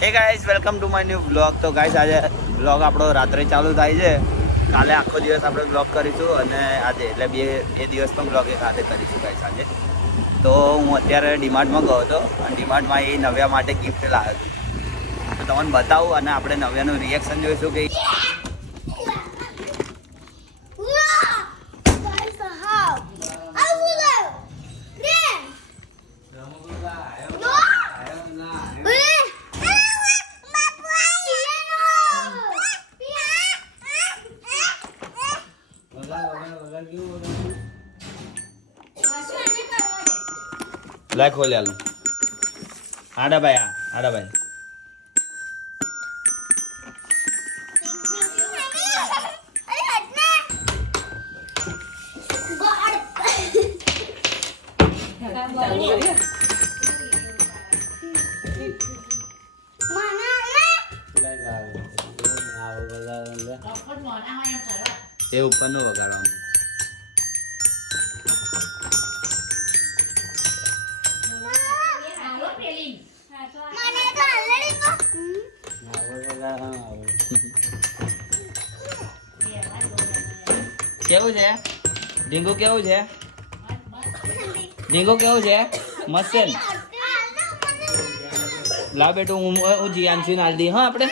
Hey guys welcome to my new blog. તો guys આજે blog આપણો રાત્રે ચાલુ થાય છે. કાલે આખો દિવસ આપણે બ્લોગ કરીશું અને આજે એટલે બે દિવસ પણ બ્લોગ એક સાથે કરીશું ગાઈઝ આજે. તો હું અત્યારે ડીમાર્ટમાં ગયો હતો અને ડીમાર્ટમાં એ નવ્યા માટે ગિફ્ટ લાવ્યો હતો. તો તમને બતાવું અને આપણે નવ્યાનું રિએક્શન જોઈશું કે લાય ખોલ્યા લો. આડા ભાઈ આડા ભાઈ એ ઉપરનું વગાડવાનું. કેવું છે ઢીંગુ? કેવું છે ઢીંગુ? કેવું છે? મસ્ત છે ને? લા બેટું હું જીયાનસી નાલ દી. હા આપણે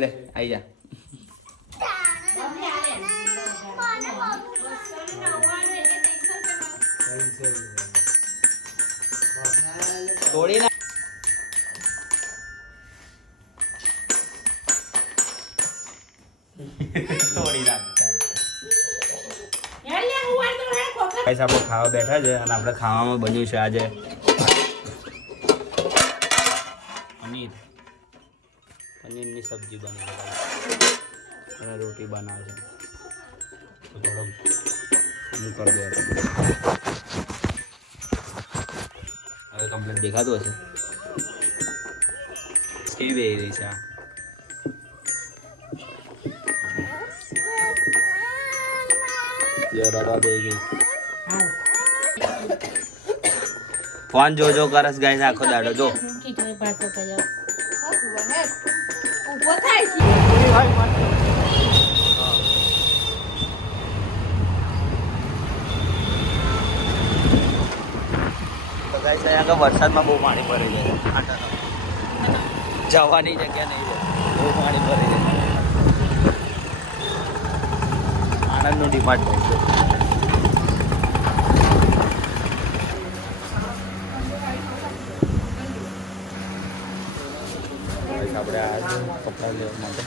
લે આઈ જા. થોડી ના થોડી નાખતા. આપણે ખાવા બેઠા છે અને આપણે ખાવામાં બન્યું છે આજે પનીરની સબ્જી બની અને રોટી બનાવે છે. તો થોડો હું કરી દો. હવે કમ્પ્લીટ દેખાતું હશે કેવી બે રહી છે. ફોન જો કરસ ગાઈસ આખો દાડો જો. વરસાદમાં બહુ પાણી ભરી જાય. જવાની જગ્યા નહીં છે, બહુ પાણી ભરી જાય. આનંદનું ડિમાન્ડ થાય છે. આપણે આ કપડાં લેવા માટે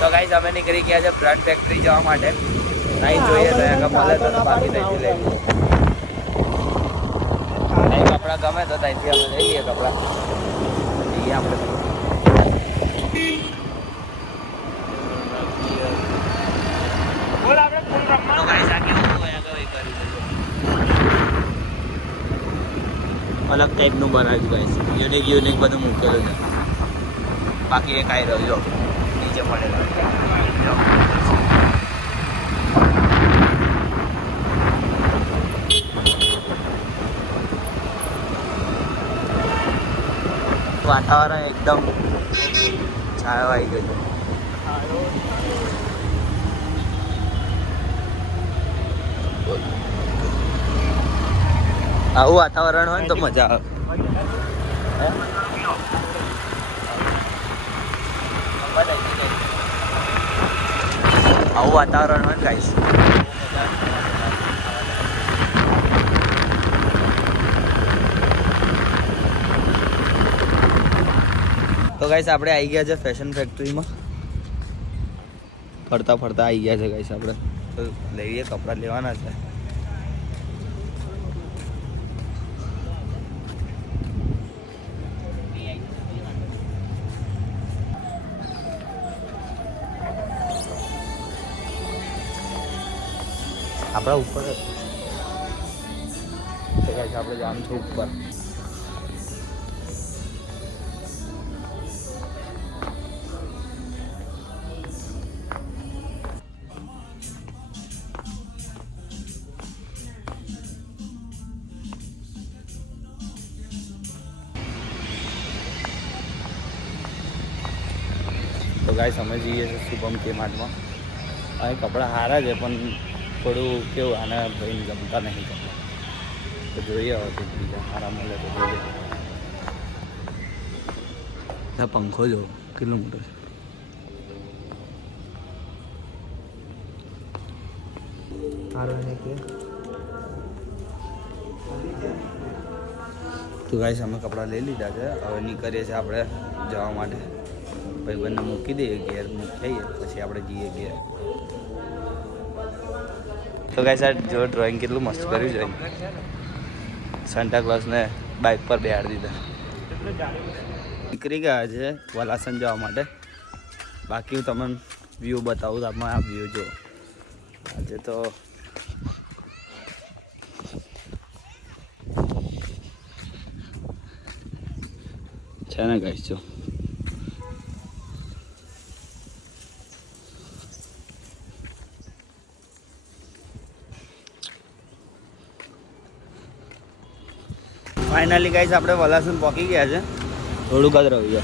તો ગાઈસ અમે નીકળી ગયા છે બ્રાન્ડ ફેક્ટરી જવા માટે. નહીં જોઈએ તો આગળ મળે તો બાકી ત્યાંથી લઈએ. નહીં કપડાં ગમે તો ત્યાંથી અમે લઈએ કપડાં. જઈએ આપણે. તો ગાઈસ આ કેવું હોય આગળ એ કરી દઈએ. અલગ ટાઈપનું બનાવ્યું ગાઈસ. યુનિક બધું મૂકેલું છે. બાકી એક આવી રહ્યો નીચે પડેલો. વાતાવરણ એકદમ છાયો આવી ગયું. આવું વાતાવરણ હોય ને તો મજા આવે. આવું વાતાવરણ હોય ને ગાઈસ. તો ગાઈસ આપણે આવી ગયા છે ફેશન ફેક્ટરીમાં. ફરતા આવી ગયા છે ગાઈસ. આપણે તો લઈએ કપડાં લેવાના છે. આપણા ઉપર જ તો ગાઈસ આપણે જવાનું છે ઉપર. તો ગાઈસ અમે જઈએ છીએ શુભમ કે માર્ટમાં. અહીં કપડાં સારા છે પણ થોડું કેવું આને ભાઈને ગમતા નહીં કપડાં. તો જોઈએ હવે કંઈક બીજા સારા મળે તો જોઈએ. પંખો જો કેટલું મોટો છે. તો ગાઈસ અમે કપડાં લઈ લીધા છે. હવે નીકળીએ છીએ આપણે જવા માટે. ભાઈબંધને મૂકી દઈએ ઘેર મૂકી પછી આપણે જઈએ ઘેર. તો ગાઈસ આ જો ડ્રોઈંગ કેટલું મસ્ત કર્યું છે. સાન્ટા ક્લોઝને બાઇક પર બેહાડી દીધા. નીકળી ગયા છે વલાસન જવા માટે. બાકી હું તમને વ્યૂ બતાવું તો આમાં આ વ્યૂ જો આજે તો છે ને ગાઈસ જો ફાઇનલી ગાઈસ આપણે વલાસન પહોંચી ગયા છે. થોડુંક જ રહ્યું છે.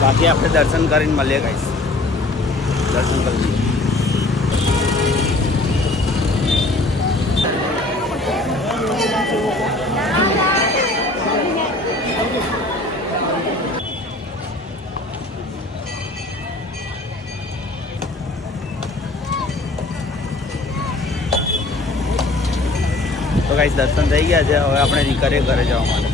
બાકી આપણે દર્શન કરીને મળીએ ગાઈસ. દર્શન કરી લઈએ. તો ગાઈસ દર્શન થઈ ગયા છે. હવે આપણે નીકળીએ ઘરે જવા માટે.